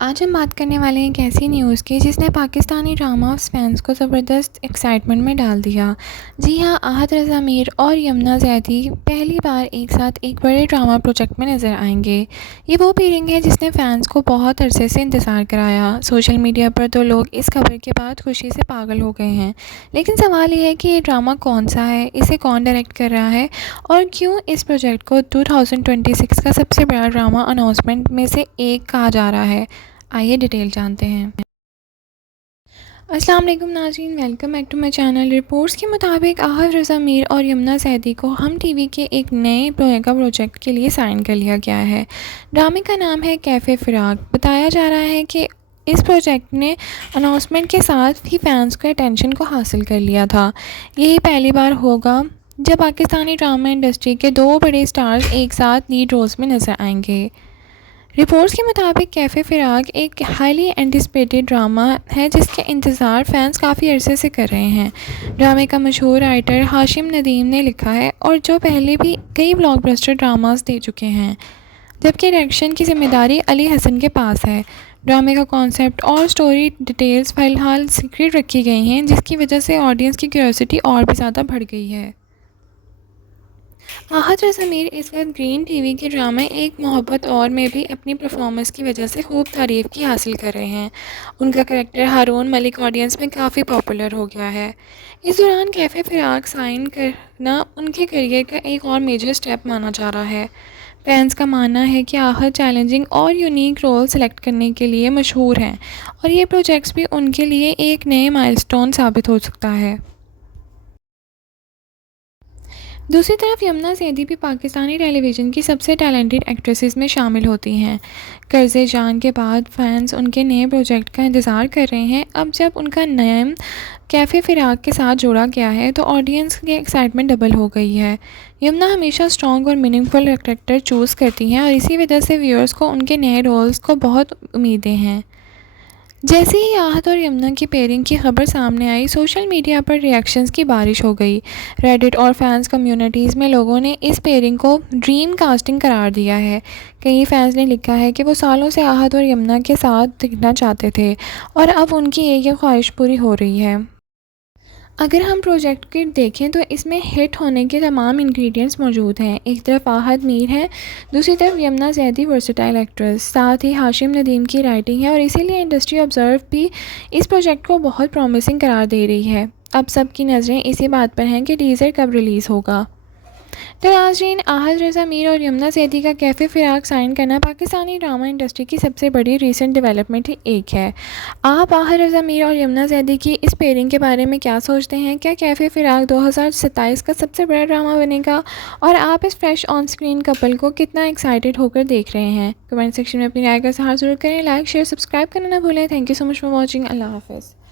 आज हम बात करने वाले हैं एक ऐसी न्यूज़ की जिसने पाकिस्तानी ड्रामा फैंस को ज़बरदस्त एक्साइटमेंट में डाल दिया। जी हाँ, आहत रज़ा मीर और यमुना ज़ैदी पहली बार एक साथ एक बड़े ड्रामा प्रोजेक्ट में नज़र आएंगे। ये वो पेयरिंग है जिसने फैंस को बहुत अरसे से इंतज़ार कराया। सोशल मीडिया पर तो लोग इस खबर के बाद खुशी से पागल हो गए हैं, लेकिन सवाल ये है कि ये ड्रामा कौन सा है, इसे कौन डायरेक्ट कर रहा है और क्यों इस प्रोजेक्ट को 2026 का सबसे बड़ा ड्रामा अनाउंसमेंट में से एक कहा जा रहा है। आइए डिटेल जानते हैं। अस्सलाम वालेकुम नाज़रीन, welcome back to my channel. Reports के मुताबिक आहत रज़ा मीर और यमुना ज़ैदी को हम टीवी के एक नए मेगा प्रोजेक्ट के लिए साइन कर लिया गया है। ड्रामे का नाम है कैफ़े फ़िराक। बताया जा रहा है कि इस प्रोजेक्ट ने अनाउंसमेंट के साथ ही फैंस के अटेंशन को हासिल कर लिया था। यही पहली बार होगा जब पाकिस्तानी ड्रामा इंडस्ट्री के दो बड़े स्टार्स एक साथ लीड रोल्स में नज़र आएंगे। रिपोर्ट्स के मुताबिक कैफ़े फ़िराक एक हाईली एंटिसिपेटेड ड्रामा है जिसके इंतज़ार फैंस काफ़ी अरसे से कर रहे हैं। ड्रामे का मशहूर राइटर हाशिम नदीम ने लिखा है और जो पहले भी कई ब्लॉकबस्टर ड्रामास दे चुके हैं, जबकि डायरेक्शन की जिम्मेदारी अली हसन के पास है। ड्रामे का कॉन्सेप्ट और स्टोरी डिटेल्स फ़िलहाल सीक्रेट रखी गई हैं, जिसकी वजह से ऑडियंस की क्यूरियोसिटी और भी ज़्यादा बढ़ गई है। आहत रज़ा मीर इस वक्त ग्रीन टीवी के ड्रामा एक मोहब्बत और में भी अपनी परफॉर्मेंस की वजह से खूब तारीफ़ की हासिल कर रहे हैं। उनका करैक्टर हारून मलिक ऑडियंस में काफ़ी पॉपुलर हो गया है। इस दौरान कैफ़े फ़िराक साइन करना उनके करियर का एक और मेजर स्टेप माना जा रहा है। फैंस का मानना है कि आहत चैलेंजिंग और यूनिक रोल सेलेक्ट करने के लिए मशहूर हैं और ये प्रोजेक्ट्स भी उनके लिए एक नए माइलस्टोन साबित हो सकता है। दूसरी तरफ यमुना ज़ैदी भी पाकिस्तानी टेलीविज़न की सबसे टैलेंटेड एक्ट्रेसेस में शामिल होती हैं। कर्ज़े जान के बाद फैंस उनके नए प्रोजेक्ट का इंतज़ार कर रहे हैं। अब जब उनका नाम कैफ़े फ़िराक के साथ जोड़ा गया है तो ऑडियंस की एक्साइटमेंट डबल हो गई है। यमुना हमेशा स्ट्रॉन्ग और मीनिंगफुल करैक्टर चूज़ करती हैं और इसी वजह से व्यूअर्स को उनके नए रोल्स को बहुत उम्मीदें हैं। जैसे ही आहत और यमुना की पेयरिंग की खबर सामने आई, सोशल मीडिया पर रिएक्शंस की बारिश हो गई। रेडिट और फैंस कम्युनिटीज़ में लोगों ने इस पेयरिंग को ड्रीम कास्टिंग करार दिया है। कई फैंस ने लिखा है कि वो सालों से आहत और यमुना के साथ दिखना चाहते थे और अब उनकी एक ख्वाहिश पूरी हो रही है। अगर हम प्रोजेक्ट की देखें तो इसमें हिट होने के तमाम इंग्रेडिएंट्स मौजूद हैं। एक तरफ आहत मीर है, दूसरी तरफ यमुना ज़ैदी वर्सेटाइल एक्ट्रेस, साथ ही हाशिम नदीम की राइटिंग है और इसीलिए इंडस्ट्री ऑब्जर्व भी इस प्रोजेक्ट को बहुत प्रॉमिसिंग करार दे रही है। अब सबकी नज़रें इसी बात पर हैं कि टीज़र कब रिलीज़ होगा। तो नाज़रीन, आहत रज़ा मीर और यमुना ज़ैदी का कैफ़े फ़िराक साइन करना पाकिस्तानी ड्रामा इंडस्ट्री की सबसे बड़ी रीसेंट डेवलपमेंट एक है। आप आहत रज़ा मीर और यमुना ज़ैदी की इस पेयरिंग के बारे में क्या सोचते हैं? क्या कैफ़े फ़िराक 2027 का सबसे बड़ा ड्रामा बनेगा? और आप इस फ्रेश ऑन स्क्रीन कपल को कितना एक्साइटेड होकर देख रहे हैं? कमेंट सेक्शन में अपनी राय का इज़हार ज़रूर करें। लाइक, शेयर, सब्सक्राइब करना ना भूलें। Thank you so much for watching. अल्लाह हाफ़िज़।